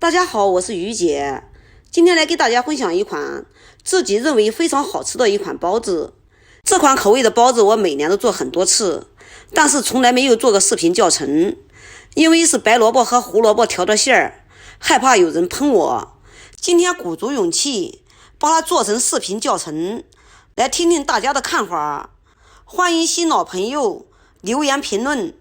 大家好，我是于姐，今天来给大家分享一款自己认为非常好吃的一款包子。这款口味的包子我每年都做很多次，但是从来没有做过视频教程，因为是白萝卜和胡萝卜调的馅儿，害怕有人喷我。今天鼓足勇气把它做成视频教程，来听听大家的看法。欢迎新老朋友留言评论。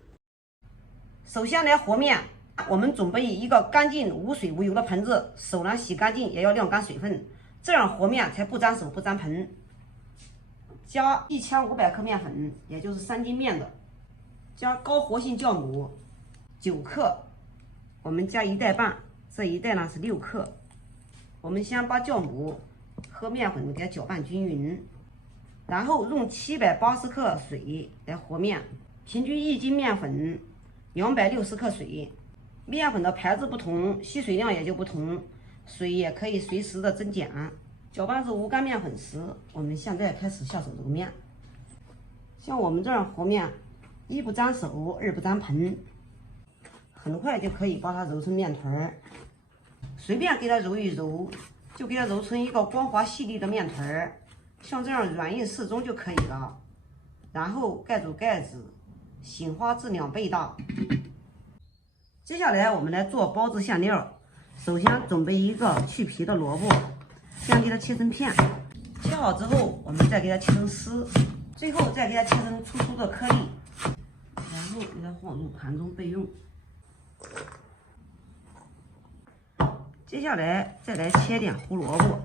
首先来和面，我们准备一个干净无水无油的盆子，手呢洗干净也要晾干水分，这样和面才不沾手不沾盆。加1500克面粉，也就是3斤面的，加高活性酵母9克，我们加1袋半，这一袋呢是6克。我们先把酵母和面粉给它搅拌均匀，然后用780克水来和面，平均1斤面粉260克水。面粉的牌子不同，吸水量也就不同，水也可以随时的增减。搅拌至无干面粉时，我们现在开始下手揉面。像我们这样和面，一不沾手，二不沾盆，很快就可以把它揉成面团。随便给它揉一揉，就给它揉成一个光滑细腻的面团，像这样软硬适中就可以了。然后盖住盖子，醒花至2倍大。接下来我们来做包子馅料。首先准备一个去皮的萝卜，先给它切成片，切好之后我们再给它切成丝，最后再给它切成粗粗的颗粒，然后给它放入盘中备用。接下来再来切点胡萝卜，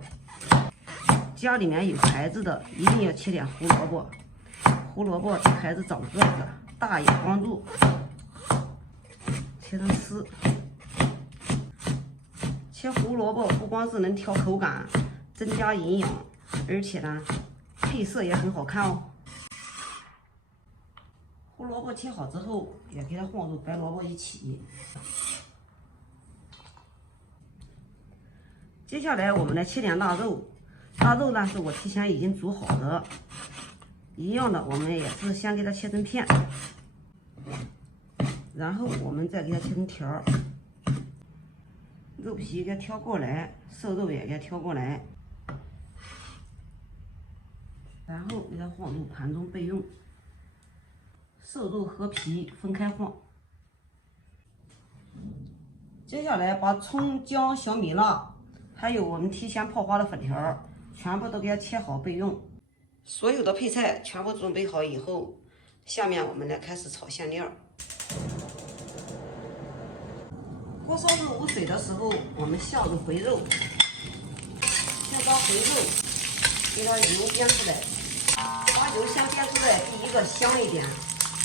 家里面有孩子的一定要切点胡萝卜，胡萝卜对孩子长个子大有帮助。切成丝。切胡萝卜不光是能调口感，增加营养，而且呢，配色也很好看哦。胡萝卜切好之后，也给它放入白萝卜一起。接下来我们来切点腊肉，腊肉呢是我提前已经煮好的，一样的，我们也是先给它切成片，然后我们再给它切成条。肉皮给它挑过来，瘦肉也给它挑过来，然后给它放入盘中备用。瘦肉和皮分开放。接下来把葱、姜、小米辣，还有我们提前泡花的粉条，全部都给它切好备用。所有的配菜全部准备好以后，下面我们来开始炒馅料。锅烧至无水的时候，我们下入肥肉，先把肥肉给它油煸出来，把油先煸出来，第一个香一点，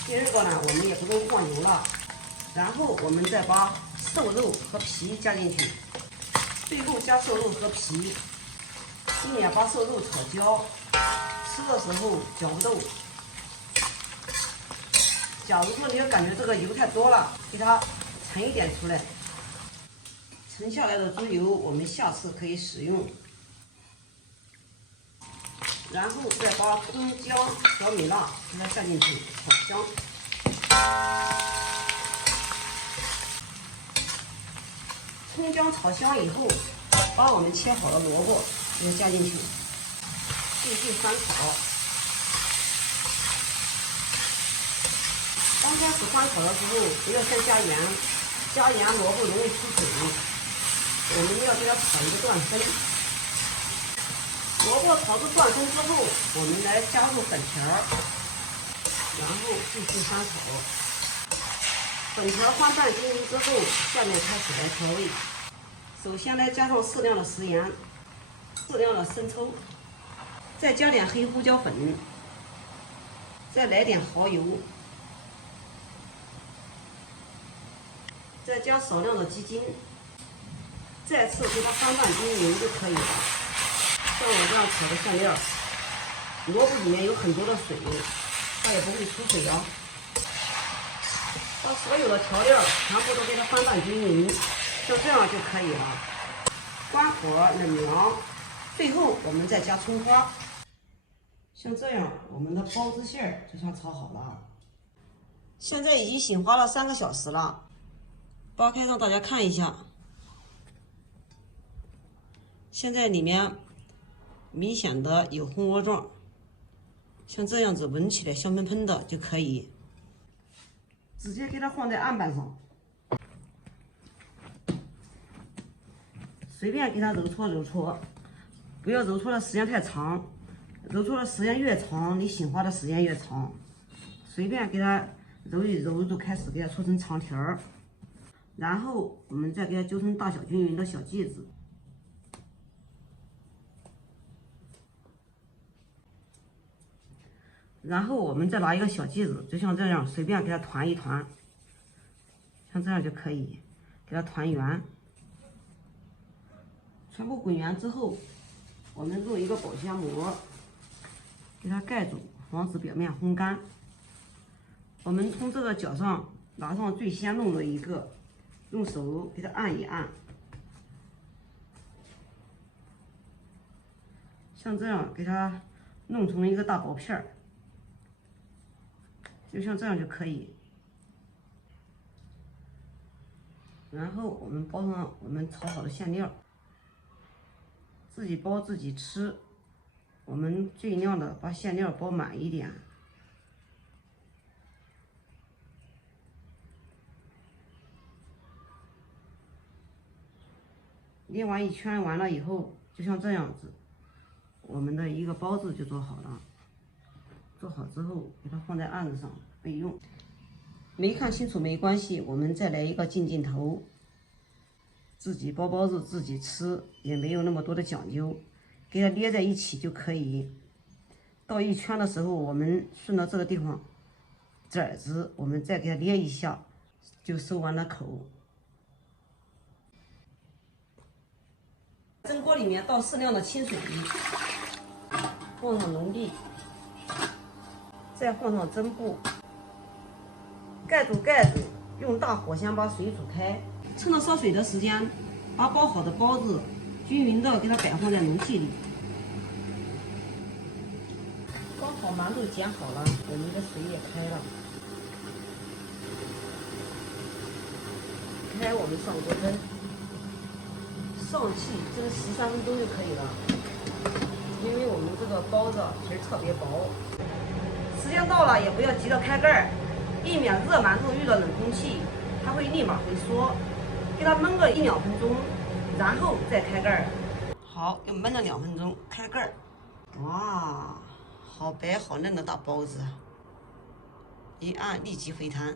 第二个呢，我们也不用放油了，然后我们再把瘦肉和皮加进去，最后加瘦肉和皮，避免把瘦肉炒焦，吃的时候嚼不动。假如说你要感觉这个油太多了，给它盛一点出来。盛下来的猪油，我们下次可以使用。然后再把葱、姜、小米辣给它下进去炒香。葱姜炒香以后，把我们切好的萝卜给它加进去，继续翻炒。刚开始翻炒的时候，不要先加盐，加盐萝卜容易出水。我们要给它炒一个断生，萝卜炒至断生之后，我们来加入粉条，然后继续翻炒。粉条翻拌均匀之后，下面开始来调味。首先来加上适量的食盐，适量的生抽，再加点黑胡椒粉，再来点蚝油，再加少量的鸡精。再次给它翻拌均匀就可以了。像我这样炒的馅料，萝卜里面有很多的水，它也不会出水啊。把所有的调料全部都给它翻拌均匀，像这样就可以了。关火冷凉，最后我们再加葱花。像这样，我们的包子馅就算炒好了。现在已经醒花了3个小时了，扒开让大家看一下。现在里面明显的有红窝状，像这样子闻起来香喷喷的就可以。直接给它放在案板上，随便给它揉搓揉搓，不要揉搓的时间太长，揉搓的时间越长，你醒花的时间越长。随便给它揉一揉，就开始给它搓成长条儿，然后我们再给它揪成大小均匀的小剂子。然后我们再拿一个小剂子，就像这样，随便给它团一团，像这样就可以给它团圆。全部滚圆之后，我们用一个保鲜膜给它盖住，防止表面烘干。我们从这个角上拿上最先弄的一个，用手给它按一按，像这样给它弄成一个大薄片儿。就像这样就可以，然后我们包上我们炒好的馅料，自己包自己吃。我们尽量的把馅料包满一点，捏完一圈完了以后，就像这样子，我们的一个包子就做好了。做好之后，给它放在案子上备用。没看清楚没关系，我们再来一个近镜头。自己包包子自己吃，也没有那么多的讲究，给它捏在一起就可以。到一圈的时候，我们顺着这个地方褶子，我们再给它捏一下，就收完了口。蒸锅里面倒适量的清水，放上浓粒。再放上蒸布，盖住盖子，用大火先把水煮开。趁着烧水的时间，把包好的包子均匀的给它摆放在容器里。刚好馒头剪好了，我们的水也开了。开我们上锅蒸，上气蒸13分钟就可以了。因为我们这个包子皮儿特别薄。时间到了也不要急着开盖儿，避免热馒头遇到冷空气，它会立马回缩。给它焖个1-2分钟，然后再开盖儿。好，又焖了2分钟，开盖儿。哇，好白好嫩的大包子，一按立即回弹。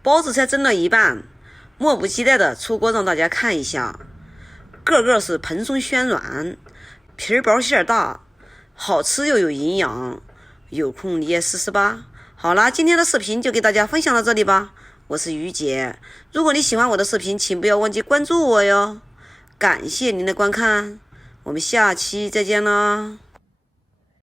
包子才蒸了一半，迫不及待的出锅让大家看一下，个个是蓬松暄软。皮儿薄馅大，好吃又有营养，有空你也试试吧。好啦，今天的视频就给大家分享到这里吧，我是于姐。如果你喜欢我的视频，请不要忘记关注我哟。感谢您的观看，我们下期再见啦。